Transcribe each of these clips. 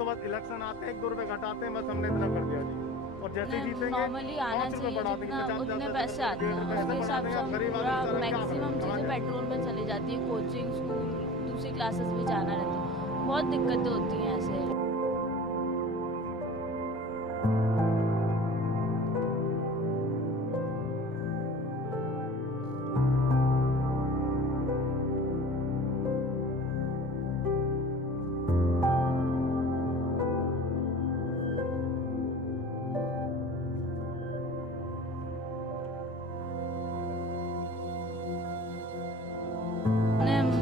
तो बस इलेक्शन आते हैं 1-2 रुपए घटाते हैं, बस हमने इतना कर दिया जी। और जैसे ही जीतेंगे नॉर्मली आना 5 रुपए चाहिए बढ़ा देंगे, जितना 50 उतने 50 पैसे आते हैं रुपए उसके ऐसे बढ़ा हिसाब से देंगे, हम गरीब पूरा आदमी बेचारा क्या मैक्सिमम करे, चीज़ें पेट्रोल में चली जाती है। कोचिंग स्कूल दूसरी क्लासेस भी जाना रहता है, बहुत दिक्कतें होती हैं ऐसे।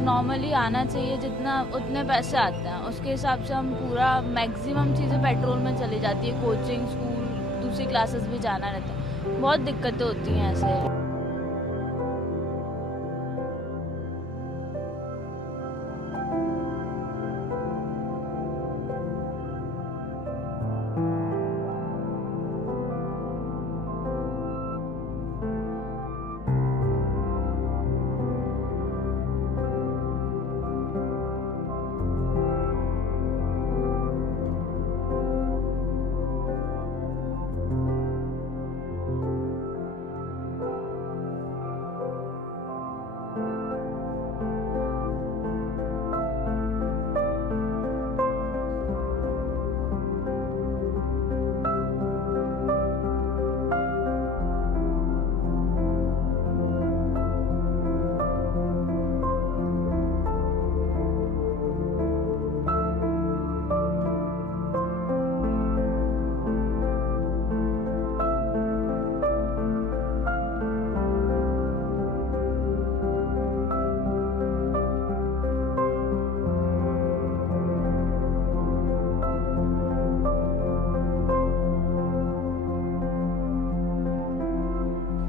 नॉर्मली आना चाहिए जितना उतने पैसे आते हैं उसके हिसाब से हम पूरा मैक्सिमम चीज़ें पेट्रोल में चली जाती है। कोचिंग स्कूल दूसरी क्लासेस भी जाना रहता है, बहुत दिक्कतें होती हैं ऐसे।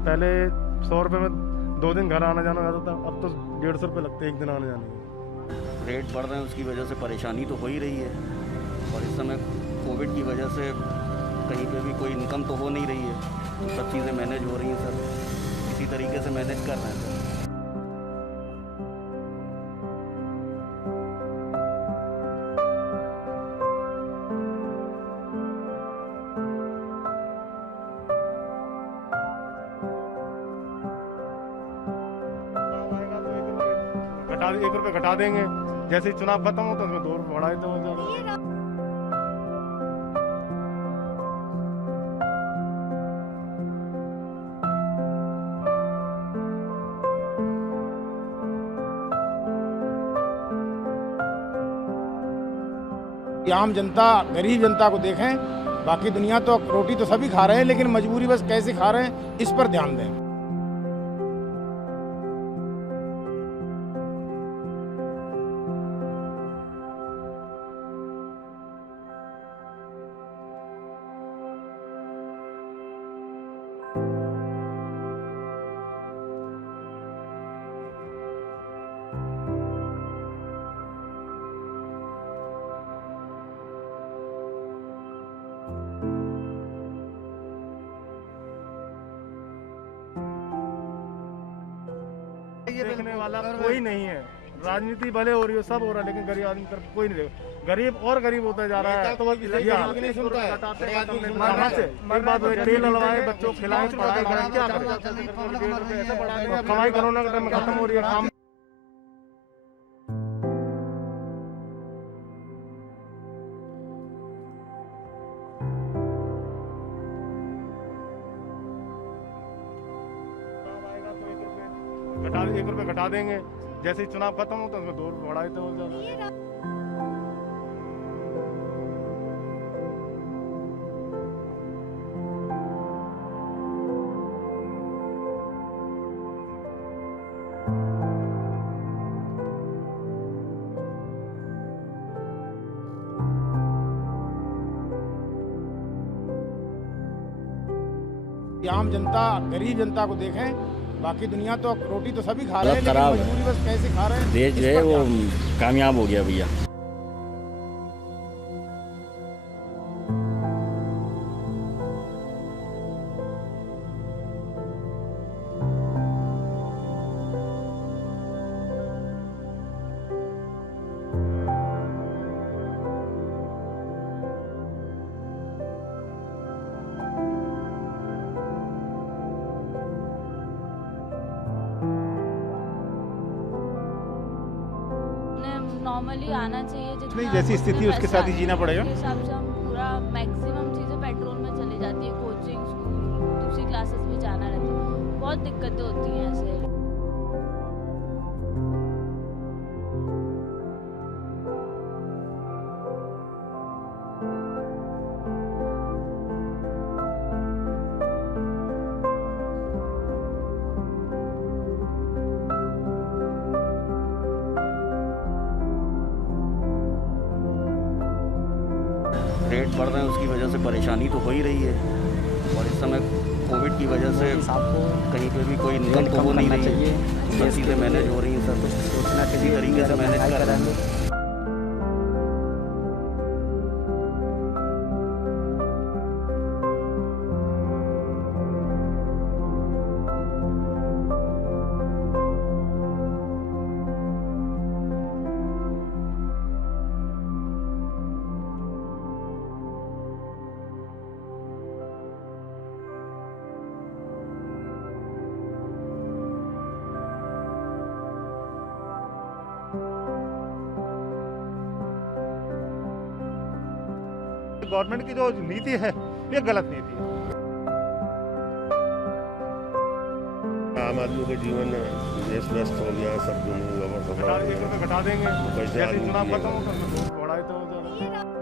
पहले 100 रुपए में 2 दिन घर आना जाना जाता था, अब तो 150 रुपए लगते हैं 1 दिन आने जाने में। रेट बढ़ रहे हैं, उसकी वजह से परेशानी तो हो ही रही है। और इस समय कोविड की वजह से कहीं पे भी कोई इनकम तो हो नहीं रही है, तो सब चीज़ें मैनेज हो रही हैं सर, इसी तरीके से मैनेज कर रहे हैं सर। घटा 1 रुपए घटा देंगे, जैसे ही चुनाव खत्म हो तो उसमें 2 रुपए बढ़ा देते हो। आम जनता गरीब जनता को देखें, बाकी दुनिया तो रोटी तो सभी खा रहे हैं, लेकिन मजबूरी बस कैसे खा रहे हैं इस पर ध्यान दें। ये देखने वाला कोई नहीं है, राजनीति भले हो रही हो, सब हो रहा है, लेकिन गरीब आदमी तरफ कोई नहीं देखा। गरीब और गरीब होता जा रहा है, तो बस ये हाल नहीं सुनता है। कहाँ से एक बात तेल लगवाए, बच्चों को खिलाएं, पढ़ाई करें, क्या करें? कमाई कोरोना के टाइम में खत्म हो रही है, काम घटा 1 रुपए घटा देंगे, जैसे ही चुनाव खत्म हो तो उसमें 2 रुपए बढ़ा देते हो। आम जनता गरीब जनता को देखें, बाकी दुनिया तो रोटी तो सभी खा रहे हैं, लेकिन खराब है। मजबूरी बस कैसे खा रहे हैं देश इस जो है पर वो ध्यान दें। कामयाब हो गया भैया। नॉर्मली आना चाहिए जितना नहीं, जैसी स्थिति उतने उसके पैसे साथ ही आते जीना हैं, पड़ेगा। उसके हिसाब से हम पूरा मैक्सिमम चीज़ें पेट्रोल में चली जाती है। कोचिंग स्कूल दूसरी क्लासेस में जाना रहता है, बहुत दिक्कतें होती हैं ऐसे। रेट बढ़ रहे हैं, उसकी वजह से परेशानी तो हो ही रही है। और इस समय कोविड की वजह से कहीं पे भी कोई इनकम तो हो नहीं रही है। सब चीज़ें मैनेज हो रही हैं सर, सोचना किसी तरीके से मैनेज कर रहे हैं। गवर्नमेंट की जो नीति है ये गलत नीति है। आम आदमी का जीवन व्यस्त व्यस्त हो गया, सब घटा देंगे, कैसे जैसे आदमी चुनाव जिएगा? खत्म होता है तो बढ़ाए तो उधर।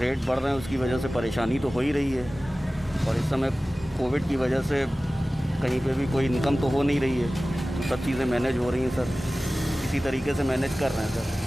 रेट बढ़ रहे हैं, उसकी वजह से परेशानी तो हो ही रही है। और इस समय कोविड की वजह से कहीं पे भी कोई इनकम तो हो नहीं रही है। तो सब चीज़ें मैनेज हो रही हैं सर, इसी तरीके से मैनेज कर रहे हैं सर।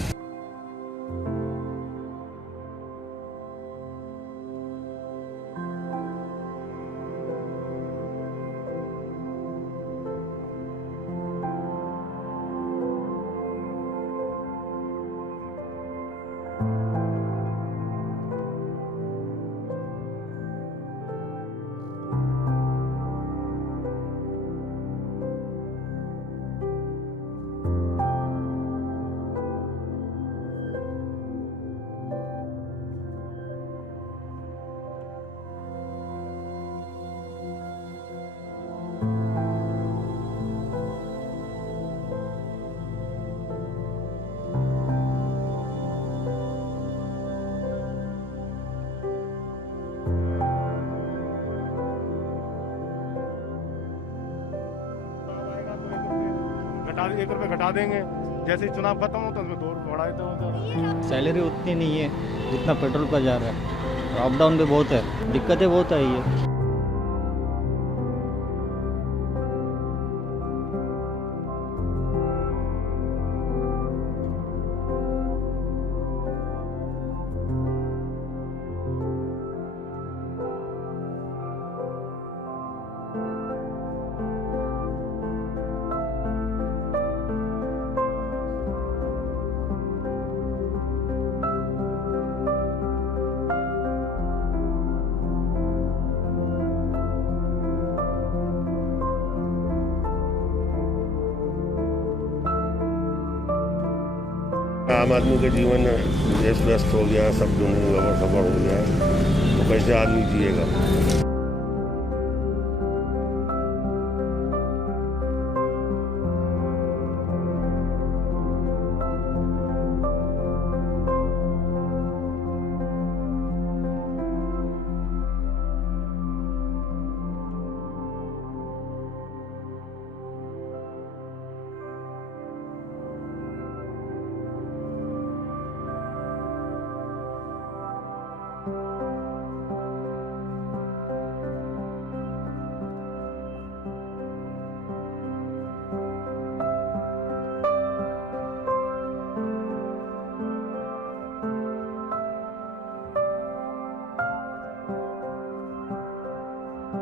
घटा देंगे, जैसे चुनाव खत्म होता है तो बढ़ाए तो उधर। सैलरी उतनी नहीं है जितना पेट्रोल पर जा रहा है। अप डाउन भी बहुत है, दिक्कतें बहुत आई है। आम आदमी का जीवन व्यस्त व्यस्त हो गया, सब गड़बड़ सफर हो गया, तो कैसे आदमी जिएगा?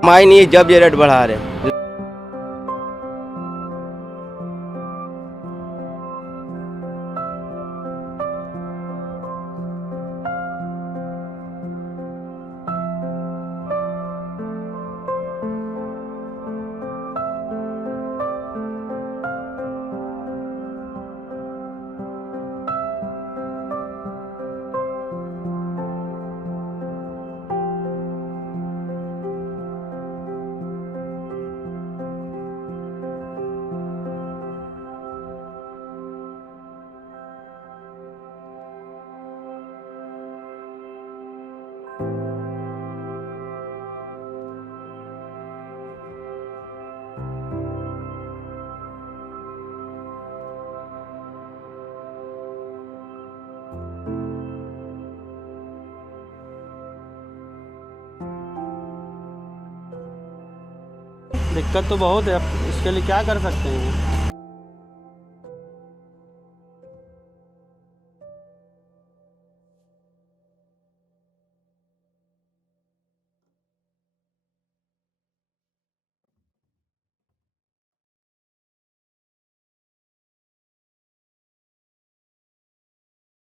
कमाई नहीं है, जब ये रेट बढ़ा रहे हैं। दिक्कत तो बहुत है, अब इसके लिए क्या कर सकते हैं।